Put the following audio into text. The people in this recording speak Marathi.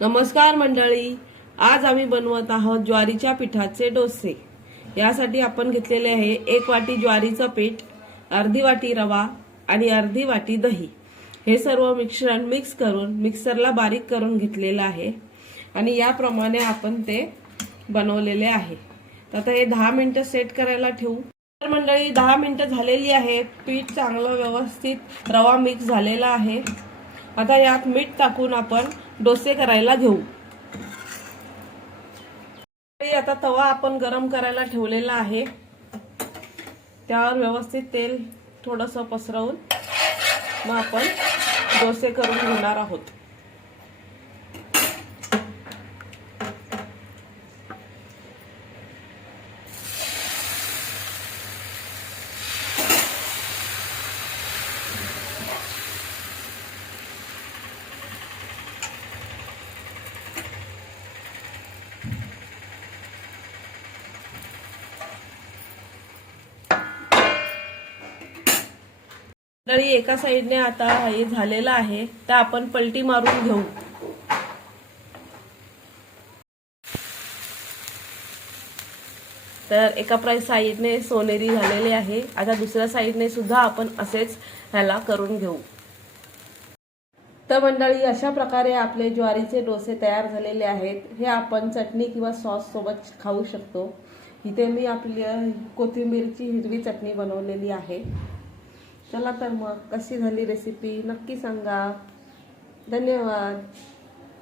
नमस्कार मंडळी, आज आम्ही बनवत आहोत ज्वारीच्या पिठाचे डोसे। यासाठी आपण घेतलेले आहे 1 वाटी ज्वारीचं पीठ, अर्धी वाटी रवा आणि अर्धी वाटी दही। हे सर्व मिश्रण मिक्स करून मिक्सरला बारीक करून घेतलेलं आहे आणि याप्रमाणे आपण ते बनवलेले आहे। तर आता हे 10 मिनिटं सेट करायला ठेवू। तर मंडळी 10 मिनिटं झालेली आहेत। पीठ चांगलं व्यवस्थित रवा मिक्स झालेला आहे। आता यात मीठ टाकून आपण डोसे करायला घेऊ। आता तवा आपण गरम करायला ठेवलेला आहे। त्यावर व्यवस्थित तेल थोडंसं पसरवून मग आपण डोसे करून घेणार आहोत। तरी एका साइडने आता हे झालेलं आहे, तर आपण पलटी मारून घेऊ। तर एका साइडने सोनेरी झालेले आहे। आता दुसऱ्या साइडने सुद्धा आपण असेच ह्याला करून घेऊ। तर मंडळी अशा प्रकारे आपले ज्वारीचे डोसे तयार झालेले आहेत। हे आपण चटणी किंवा सॉस सोबत खाऊ शकतो। इथे मी आपली कोथिंबीरची हिरवी चटणी बनवलेली आहे। चला तर मग कशी झाली रेसिपी नक्की सांगा। धन्यवाद।